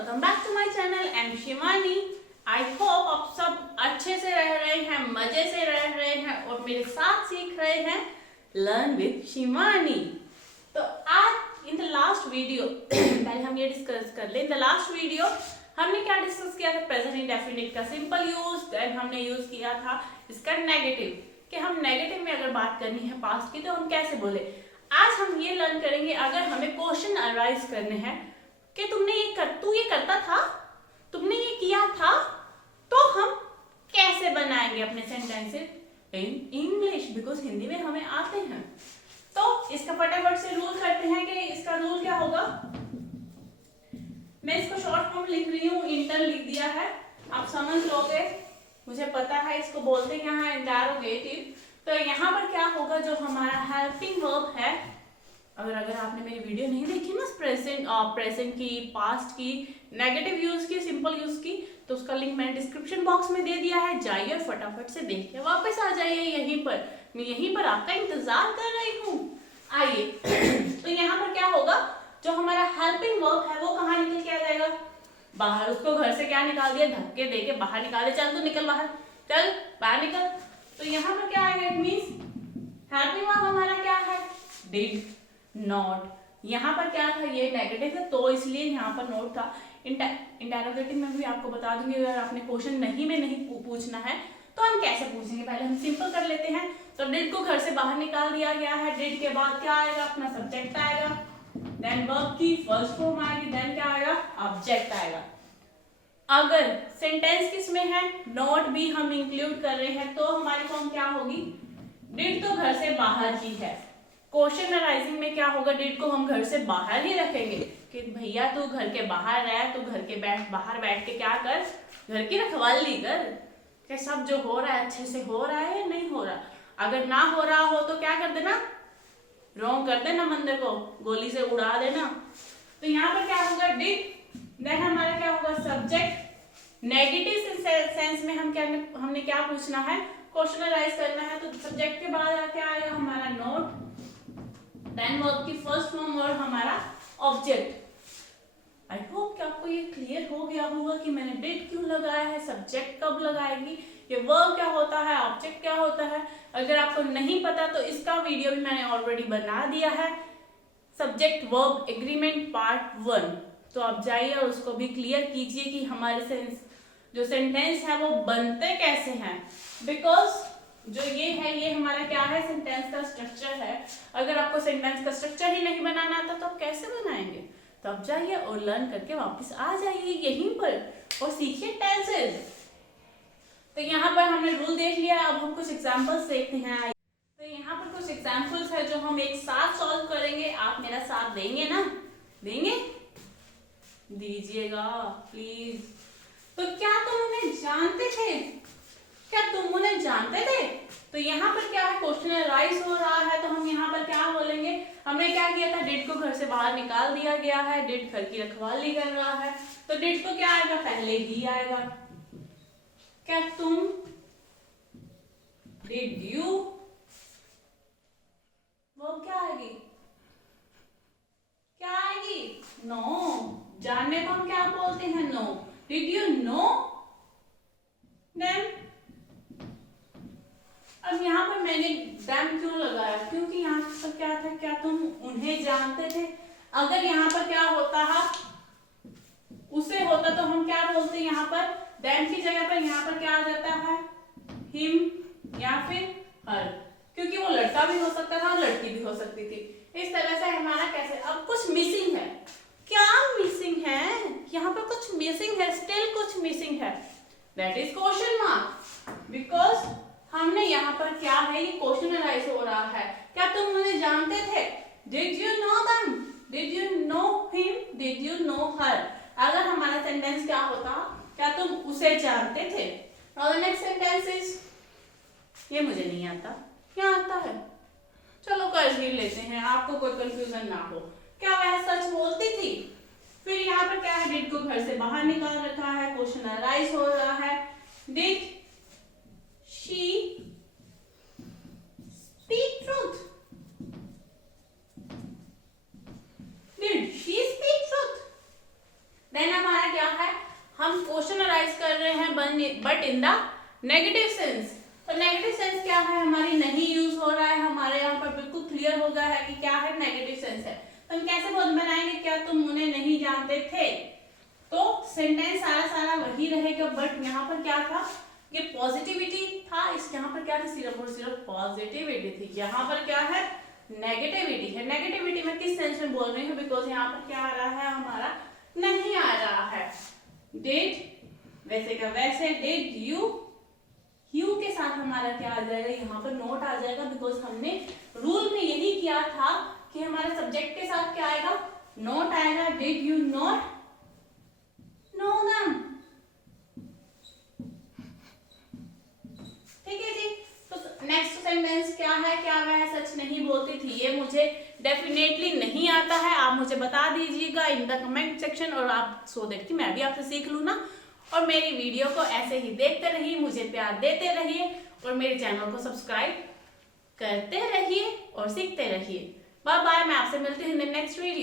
Welcome back to my channel. I am Shivani. I hope आप सब अच्छे से रह रहे हैं, मजे से रह रहे हैं और मेरे साथ सीख रहे हैं लर्न विद शिवानी। तो आज इन द लास्ट वीडियो पहले हम ये डिस्कस कर ले। इन द लास्ट वीडियो हमने क्या डिस्कस किया था? प्रेजेंट इंडेफिनिट का सिंपल यूज, देन हमने यूज किया था इसका नेगेटिव, कि हम नेगेटिव में अगर बात करनी है पास्ट की तो हम कैसे बोले। आज हम ये लर्न करेंगे अगर हमें क्वेश्चन अराइज करने हैं कि तू ये करता था, तुमने ये किया था, तो हम कैसे बनाएंगे अपने sentences in English, because Hindi में हमें आते हैं। तो इसका फटाफट से रूल करते हैं कि इसका रूल क्या होगा। मैं इसको शॉर्ट फॉर्म लिख रही हूँ, इंटर लिख दिया है, आप समझ लोगे। मुझे पता है इसको बोलते क्या है, इंटरोगेटिव। तो यहाँ पर क्या होगा, जो हमारा हेल्पिंग वर्ब है, अगर आपने मेरी वीडियो नहीं देखी ना प्रेजेंट की, पास्ट की, नेगेटिव यूज की, सिंपल यूज की, तो उसका लिंक मैंने डिस्क्रिप्शन बॉक्स में दे दिया है। जाइए और फटाफट से देखिए, वापस आ जाइए यहीं पर, मैं यहीं पर आपका इंतजार कर रही हूँ। आइए तो यहाँ पर क्या होगा, जो हमारा हेल्पिंग वर्ब है वो कहाँ निकल के आ जाएगा, बाहर। उसको घर से क्या निकाल दिया, धक्के देके बाहर निकाल दिया, चल तू निकल बाहर, चल बाहर निकल। तो यहाँ पर क्या आएगा, इट मींस हेल्पिंग वर्ब हमारा क्या है, डिड, नॉट। यहाँ पर क्या था, ये नेगेटिव है तो इसलिए यहाँ पर नोट था। इंटरोगेटिव में भी आपको बता दूंगी, अगर आपने क्वेश्चन नहीं पूछना है तो हम कैसे पूछेंगे। पहले हम सिंपल कर लेते हैं। तो डिड को घर से बाहर निकाल दिया गया है, डिड के बाद क्या आएगा, अपना सब्जेक्ट आएगा, देन वर्ब की फर्स्ट फॉर्म आएगी, देन क्या आएगा, ऑब्जेक्ट आएगा। अगर सेंटेंस किस में है, नॉट भी हम इंक्लूड कर रहे हैं, तो हमारी फॉर्म क्या होगी, डिड तो घर से बाहर ही है। क्वेश्चन अराइजिंग में क्या होगा, डिड को हम घर से बाहर ही रखेंगे कि भैया तू घर के बाहर रह, तू घर के बाहर बैठ के क्या कर, घर की रखवाली कर, कि सब जो हो रहा है अच्छे से हो रहा है या नहीं हो रहा। अगर ना हो रहा हो तो क्या कर देना, रॉन्ग कर देना, मंदिर को गोली से उड़ा देना। तो यहाँ पर क्या होगा, डिड, देन हमारा क्या होगा, सब्जेक्ट। नेगेटिव सेंस में हमने क्या पूछना है, क्वेश्चन अराइज करना है, तो सब्जेक्ट के बाद क्या आएगा हमारा नोट, देन वर्ब की फर्स्ट फॉर्म और हमारा ऑब्जेक्ट। आई होप कि आपको ये क्लियर हो गया होगा कि मैंने डिड क्यों लगाया है, सब्जेक्ट कब लगाएगी, ये वर्ब क्या होता है, ऑब्जेक्ट क्या होता है। अगर आपको नहीं पता तो इसका वीडियो भी मैंने ऑलरेडी बना दिया है, सब्जेक्ट वर्ब एग्रीमेंट पार्ट 1। तो आप जाइए और उसको भी क्लियर कीजिए कि हमारे जो सेंटेंस है वो बनते कैसे हैं। बिकॉज जो ये है, ये हमारा क्या है, सेंटेंस का स्ट्रक्चर है। अगर आपको सेंटेंस का स्ट्रक्चर ही नहीं बनाना आता तो आप कैसे बनाएंगे। तो आप जाइए और लर्न करके वापस आ जाइए यहीं पर और सीखिए टेंसेस। तो यहाँ पर हमने रूल देख लिया, अब हम कुछ एग्जांपल्स देखते हैं। तो यहाँ पर कुछ एग्जांपल्स है जो हम एक साथ सॉल्व करेंगे। आप मेरा साथ देंगे ना, देंगे, दीजिएगा प्लीज। तो क्या तुम उन्हें जानते थे, क्या तुम उन्हें जानते थे। तो यहाँ पर क्या है, क्वेश्चन राइज हो रहा है, तो हम यहाँ पर क्या बोलेंगे, हमने क्या किया था, डिड को घर से बाहर निकाल दिया गया है, डिड घर की रखवाली कर रहा है, तो डिड को क्या आएगा, पहले ही आएगा। क्या तुम, डिड यू, वो क्या आएगी, क्या आएगी, नो। जानने को हम क्या बोलते हैं, know. Did you know them. अब यहाँ पर मैंने देम क्यों लगाया, क्योंकि यहाँ पर क्या था, क्या तुम उन्हें जानते थे। अगर यहाँ पर क्या होता है, उसे होता, तो हम क्या बोलते हैं, यहाँ पर देम की जगह पर यहाँ पर क्या आ जाता है, हिम या फिर हर, क्योंकि वो लड़का भी हो सकता था और लड़की भी हो सकती थी। इस तरह से हमारा कैसे, अब कुछ मिसिंग है, क्या मिसिंग है, यहाँ पर कुछ मिसिंग है, स्टिल कुछ मिसिंग है, that is question mark. Because हमने यहाँ पर क्या है, ये क्वेश्चन अराइज हो रहा है, क्या तुम उन्हें जानते थे, did you know them, did you know him, did you know her. अगर हमारा सेंटेंस क्या होता, क्या तुम उसे जानते थे। Now the next sentence is, ये मुझे नहीं आता, क्या आता है, चलो कर ही लेते हैं, आपको कोई कंफ्यूजन ना हो। क्या वह सच बोलती थी। फिर यहाँ पर क्या है, डिड को घर से बाहर निकाल रखा है, क्वेश्चन अराइज हो रहा है, did she speak truth, did she speak truth. Then हमारा क्या हम क्वेश्चनराइज कर रहे हैं but in the negative sense. तो नेगेटिव सेंस क्या है, हमारी नहीं यूज हो रहा है, हमारे यहाँ पर बिल्कुल क्लियर हो गया है कि क्या है, नेगेटिव सेंस है। तो हम कैसे बनाएंगे, क्या तुम उन्हें नहीं जानते थे। तो सेंटेंस सारा वही रहेगा, बट यहाँ पर क्या था, ये पॉजिटिविटी था, इस यहाँ पर क्या था, सिर्फ और सिर्फ पॉजिटिविटी थी। यहाँ पर क्या है, नेगेटिविटी है। नेगेटिविटी में किस सेंस में बोल रही हूँ, बिकॉज यहाँ पर क्या आ रहा है, हमारा नहीं आ रहा है। डिड वैसे का वैसे, डिड यू के साथ हमारा क्या आ जाएगा, यहाँ पर नोट आ जाएगा, बिकॉज हमने रूल में यही किया था कि हमारे सब्जेक्ट के साथ क्या आएगा, नोट आएगा। Did you not know them, ठीक है जी। तो नेक्स्ट सेंटेंस क्या है, क्या वह सच नहीं बोलती थी, ये मुझे डेफिनेटली नहीं आता है, आप मुझे बता दीजिएगा इन द कमेंट सेक्शन, और आप सो दैट कि मैं भी आपसे सीख लूँ ना। और मेरी वीडियो को ऐसे ही देखते रहिए, मुझे प्यार देते रहिए, और मेरे चैनल को सब्सक्राइब करते रहिए और सीखते रहिए। बाय बाय, मैं आपसे मिलती हूँ इन द नेक्स्ट वीडियो।